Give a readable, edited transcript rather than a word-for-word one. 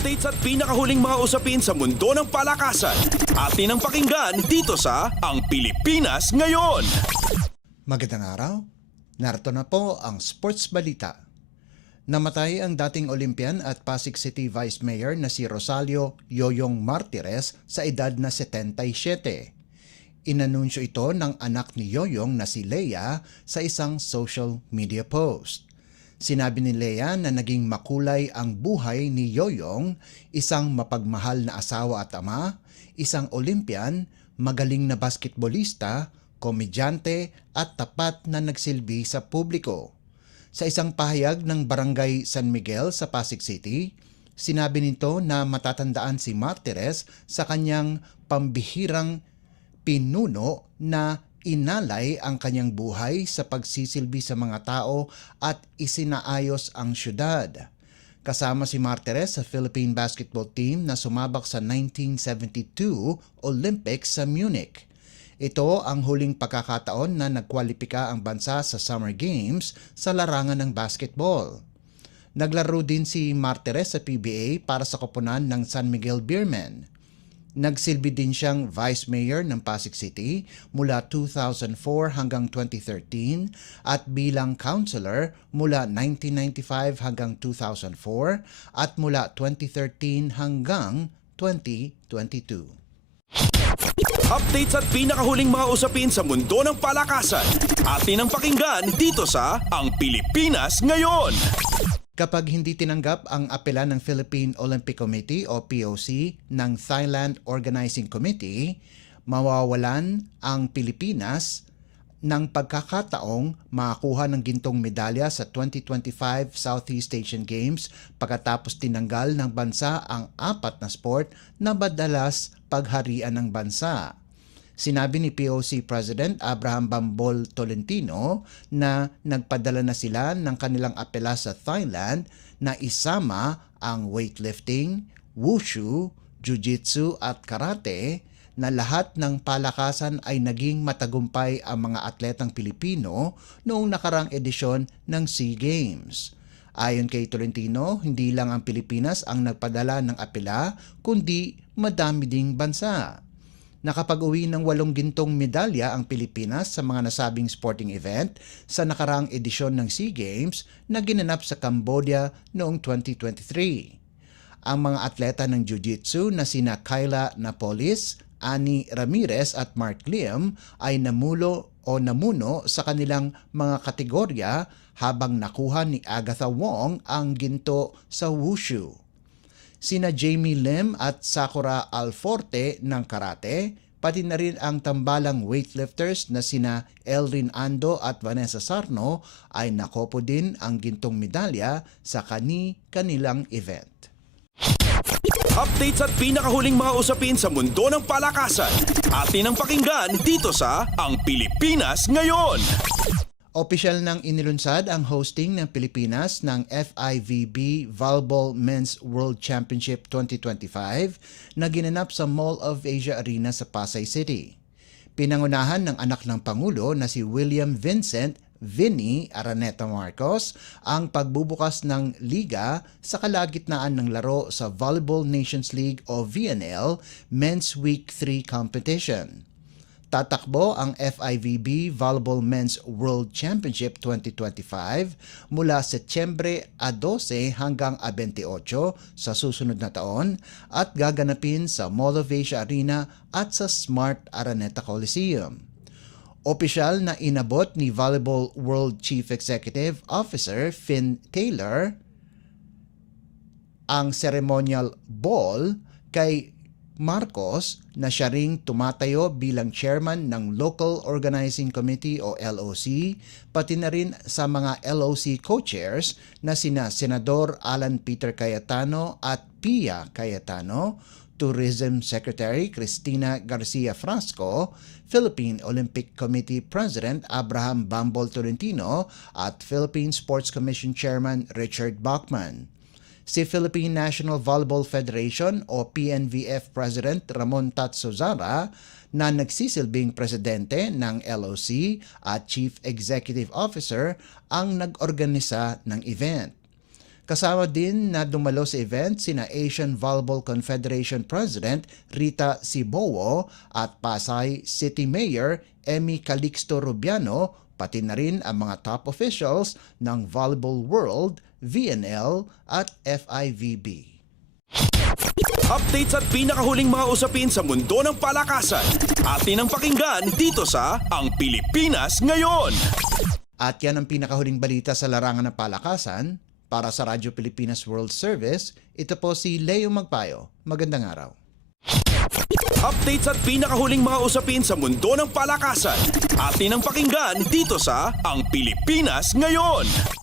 Updates at pinakahuling mga usapin sa mundo ng palakasan. Atin ang pakinggan dito sa Ang Pilipinas Ngayon. Magandang araw. Narito na po ang sports balita. Namatay ang dating Olympian at Pasig City Vice Mayor na si Rosalio Yoyong Martires sa edad na 77. Inanunsyo ito ng anak ni Yoyong na si Leia sa isang social media post. Sinabi ni Leia na naging makulay ang buhay ni Yoyong, isang mapagmahal na asawa at ama, isang Olympian, magaling na basketbolista, komedyante at tapat na nagsilbi sa publiko. Sa isang pahayag ng Barangay San Miguel sa Pasig City, sinabi nito na matatandaan si Martires sa kanyang pambihirang pinuno na inalay ang kanyang buhay sa pagsisilbi sa mga tao at isinaayos ang syudad. Kasama si Martires sa Philippine basketball team na sumabak sa 1972 Olympics sa Munich. Ito ang huling pagkakataon na nagkwalipika ang bansa sa Summer Games sa larangan ng basketball. Naglaro din si Martires sa PBA para sa koponan ng San Miguel Beermen. Nagsilbi din siyang Vice Mayor ng Pasig City mula 2004 hanggang 2013 at bilang Councilor mula 1995 hanggang 2004 at mula 2013 hanggang 2022. Updates at pinakahuling mga usapin sa mundo ng palakasan. Atin ang pakinggan dito sa Ang Pilipinas Ngayon. Kapag hindi tinanggap ang apela ng Philippine Olympic Committee o POC ng Thailand Organizing Committee, mawawalan ang Pilipinas ng pagkakataong makakuha ng gintong medalya sa 2025 Southeast Asian Games pagkatapos tinanggal ng bansa ang apat na sport na madalas pagharian ng bansa. Sinabi ni POC President Abraham Bambol Tolentino na nagpadala na sila ng kanilang apela sa Thailand na isama ang weightlifting, wushu, jiu-jitsu at karate na lahat ng palakasan ay naging matagumpay ang mga atletang Pilipino noong nakarang edisyon ng SEA Games. Ayon kay Tolentino, hindi lang ang Pilipinas ang nagpadala ng apela kundi madami ding bansa. Nakapag-uwi ng 8 gintong medalya ang Pilipinas sa mga nasabing sporting event sa nakaraang edisyon ng SEA Games na ginanap sa Cambodia noong 2023. Ang mga atleta ng jiu-jitsu na sina Kyla Napolis, Ani Ramirez at Mark Liam ay namuno sa kanilang mga kategorya habang nakuha ni Agatha Wong ang ginto sa wushu. Sina Jamie Lim at Sakura Alforte ng karate, pati na rin ang tambalang weightlifters na sina Elrin Ando at Vanessa Sarno ay nakopo din ang gintong medalya sa kanilang event. Updates at pinakahuling mga usapin sa mundo ng palakasan. Atin ang pakinggan dito sa Ang Pilipinas Ngayon. Opisyal nang inilunsad ang hosting ng Pilipinas ng FIVB Volleyball Men's World Championship 2025 na ginanap sa Mall of Asia Arena sa Pasay City. Pinangunahan ng anak ng Pangulo na si William Vincent Vinny Araneta Marcos ang pagbubukas ng liga sa kalagitnaan ng laro sa Volleyball Nations League o VNL Men's Week 3 competition. Tatakbo ang FIVB Volleyball Men's World Championship 2025 mula Setyembre 12 hanggang 28 sa susunod na taon at gaganapin sa Mall of Asia Arena at sa Smart Araneta Coliseum. Opisyal na inabot ni Volleyball World Chief Executive Officer Finn Taylor ang ceremonial ball kay Marcos na siya ring tumatayo bilang chairman ng Local Organizing Committee o LOC, pati na rin sa mga LOC co-chairs na sina Senador Alan Peter Cayetano at Pia Cayetano, Tourism Secretary Cristina Garcia Frasco, Philippine Olympic Committee President Abraham Bambol Tolentino at Philippine Sports Commission Chairman Richard Bachman. Si Philippine National Volleyball Federation o PNVF President Ramon Tatso Zara na nagsisilbing presidente ng LOC at Chief Executive Officer ang nag-organisa ng event. Kasama din na dumalo sa event sina Asian Volleyball Confederation President Rita Sibowo at Pasay City Mayor Emmy Calixto Rubiano, pati na rin ang mga top officials ng Volleyball World, VNL at FIVB. Updates at pinakahuling mga usapin sa mundo ng palakasan. Atin ang pakinggan dito sa Ang Pilipinas Ngayon. At yan ang pinakahuling balita sa larangan ng palakasan. Para sa Radyo Pilipinas World Service, ito po si Leo Magpayo. Magandang araw. Updates at pinakahuling mga usapin sa mundo ng palakasan. Atin ang pakinggan dito sa Ang Pilipinas Ngayon.